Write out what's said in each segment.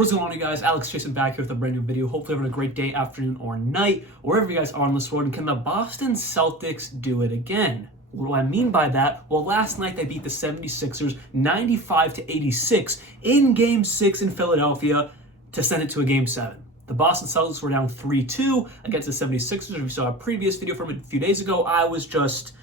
What's going on, you guys? Alex Jason back here with a brand new video. Hopefully having a great day, afternoon, or night, wherever you guys are on this world. And can the Boston Celtics do it again? What do I mean by that? Well, last night they beat the 76ers 95-86 in Game 6 in Philadelphia to send it to a Game 7. The Boston Celtics were down 3-2 against the 76ers. If you saw a previous video from a few days ago, I was just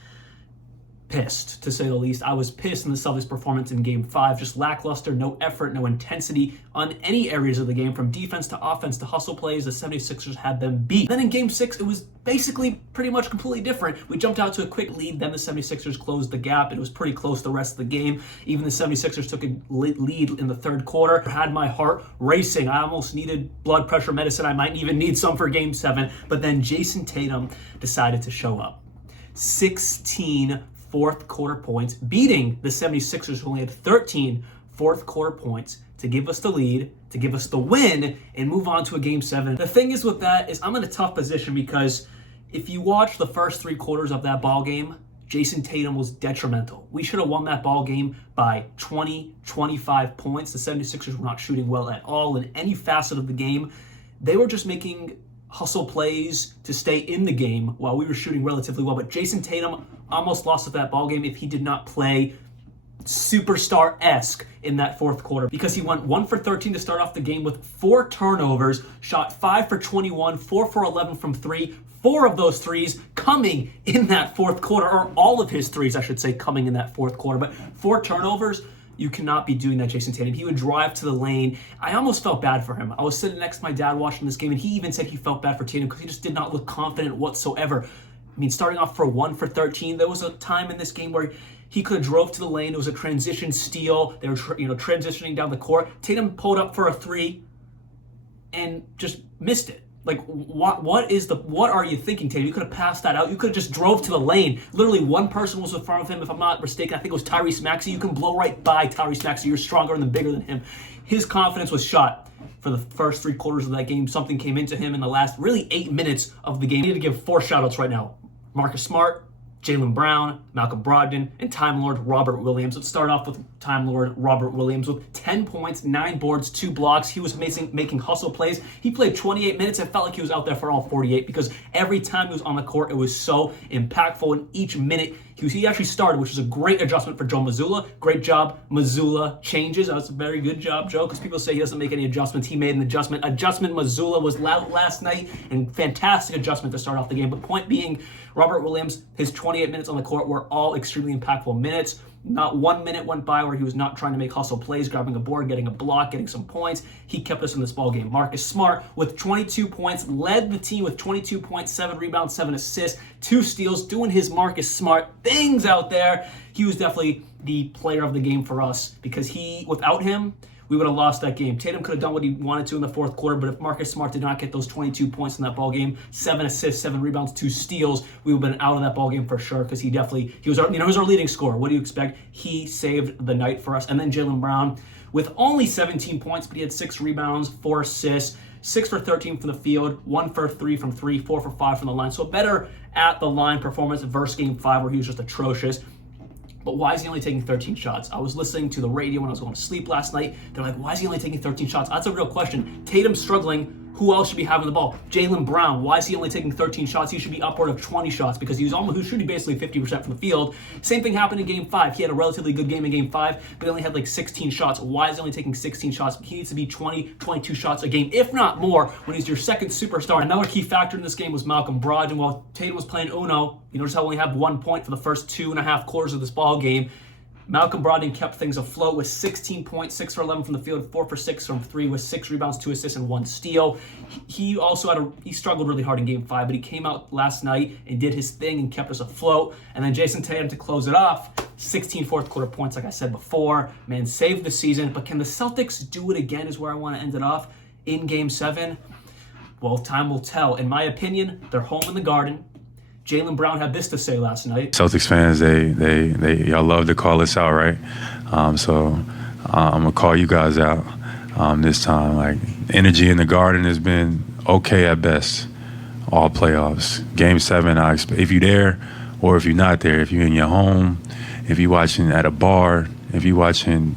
pissed, to say the least. I was pissed in the Celtics' performance in Game 5. Just lackluster, no effort, no intensity on any areas of the game. From defense to offense to hustle plays, the 76ers had them beat. Then in Game 6, it was basically pretty much completely different. We jumped out to a quick lead, then the 76ers closed the gap. It was pretty close the rest of the game. Even the 76ers took a lead in the third quarter. I had my heart racing. I almost needed blood pressure medicine. I might even need some for Game 7. But then Jason Tatum decided to show up. 16 fourth quarter points, beating the 76ers, who only had 13 fourth quarter points to give us the lead, to give us the win, and move on to a Game 7. The thing is with that is I'm in a tough position because if you watch the first 3 quarters of that ball game, Jason Tatum was detrimental. We should have won that ball game by 20, 25 points. The 76ers were not shooting well at all in any facet of the game. They were just making hustle plays to stay in the game while we were shooting relatively well. But Jason Tatum almost lost at that ball game if he did not play superstar-esque in that fourth quarter, because he went 1 for 13 to start off the game with 4 turnovers, shot 5 for 21, 4 for 11 from 3, 4 of those threes coming in that fourth quarter, or all of his threes, I should say, coming in that fourth quarter. But 4 turnovers, you cannot be doing that, Jason Tatum. He would drive to the lane. I almost felt bad for him. I was sitting next to my dad watching this game, and he even said he felt bad for Tatum because he just did not look confident whatsoever. I mean, starting off for 1 for 13, there was a time in this game where he could have drove to the lane. It was a transition steal. They were transitioning down the court. Tatum pulled up for a 3 and just missed it. Like, what are you thinking, Tatum? You could have passed that out. You could have just drove to the lane. Literally, one person was in front of him, if I'm not mistaken. I think it was Tyrese Maxey. You can blow right by Tyrese Maxey. You're stronger and bigger than him. His confidence was shot for the first 3 quarters of that game. Something came into him in the last, really, 8 minutes of the game. I need to give 4 shout-outs right now. Marcus Smart, Jaylen Brown, Malcolm Brogdon, and Time Lord Robert Williams. Let's start off with Time Lord Robert Williams with 10 points, 9 boards, 2 blocks. He was making hustle plays. He played 28 minutes. It felt like he was out there for all 48 because every time he was on the court, it was so impactful. In each minute, he actually started, which is a great adjustment for Joe Mazzulla. Great job, Mazzulla changes. That was a very good job, Joe, because people say he doesn't make any adjustments. He made an adjustment. Mazzulla was loud last night, and fantastic adjustment to start off the game. But point being, Robert Williams, his 28 minutes on the court were all extremely impactful minutes. Not 1 minute went by where he was not trying to make hustle plays, grabbing a board, getting a block, getting some points. He kept us in this ball game. Marcus Smart with 22 points, led the team with 22 points, 7 rebounds, 7 assists, 2 steals, doing his Marcus Smart things out there. He was definitely the player of the game for us because without him, we would have lost that game. Tatum could have done what he wanted to in the fourth quarter, but if Marcus Smart did not get those 22 points in that ball game, 7 assists, 7 rebounds, 2 steals, we would have been out of that ball game for sure because he was our leading scorer. What do you expect? He saved the night for us. And then Jaylen Brown with only 17 points, but he had 6 rebounds, 4 assists, 6 for 13 from the field, 1 for 3 from 3, 4 for 5 from the line. So a better at the line performance versus Game 5 where he was just atrocious. But why is he only taking 13 shots? I was listening to the radio when I was going to sleep last night. They're like, why is he only taking 13 shots? That's a real question. Tatum's struggling. Who else should be having the ball? Jaylen Brown. Why is he only taking 13 shots? He should be upward of 20 shots because he was shooting basically 50% from the field. Same thing happened in Game 5. He had a relatively good game in Game 5, but he only had like 16 shots. Why is he only taking 16 shots? He needs to be 20, 22 shots a game, if not more, when he's your second superstar. Another key factor in this game was Malcolm Brogdon. While Tatum was playing Uno, you notice how we only have 1 point for the first 2.5 quarters of this ball game. Malcolm Brogdon kept things afloat with 16 points, 6 for 11 from the field, 4 for 6 from 3 with 6 rebounds, 2 assists, and 1 steal. He also he struggled really hard in Game 5, but he came out last night and did his thing and kept us afloat. And then Jason Tatum to close it off, 16 fourth quarter points, like I said before. Man, saved the season. But can the Celtics do it again is where I want to end it off in Game 7? Well, time will tell. In my opinion, they're home in the Garden. Jaylen Brown had this to say last night. Celtics fans, y'all love to call us out, right? So I'm gonna call you guys out this time. Like, energy in the Garden has been okay at best all playoffs. Game 7, if you're there or if you're not there, if you're in your home, if you're watching at a bar, if you're watching,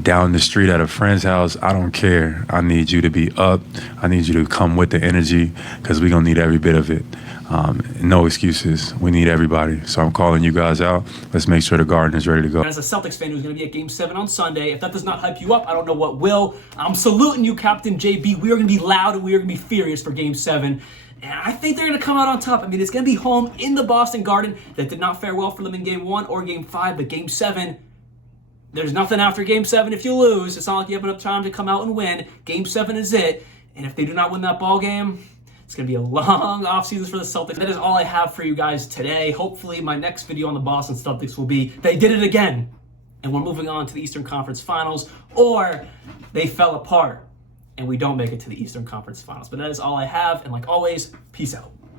down the street at a friend's house, I don't care. I need you to be up. I need you to come with the energy because we're going to need every bit of it. No excuses. We need everybody. So I'm calling you guys out. Let's make sure the Garden is ready to go. And as a Celtics fan who's going to be at Game 7 on Sunday, if that does not hype you up, I don't know what will. I'm saluting you, Captain JB. We are going to be loud and we are going to be furious for Game 7. And I think they're going to come out on top. I mean, it's going to be home in the Boston Garden. That did not fare well for them in Game 1 or Game 5, but Game 7, there's nothing after Game 7 if you lose. It's not like you have enough time to come out and win. Game 7 is it. And if they do not win that ball game, it's going to be a long offseason for the Celtics. That is all I have for you guys today. Hopefully my next video on the Boston Celtics will be they did it again, and we're moving on to the Eastern Conference Finals, or they fell apart and we don't make it to the Eastern Conference Finals. But that is all I have, and like always, peace out.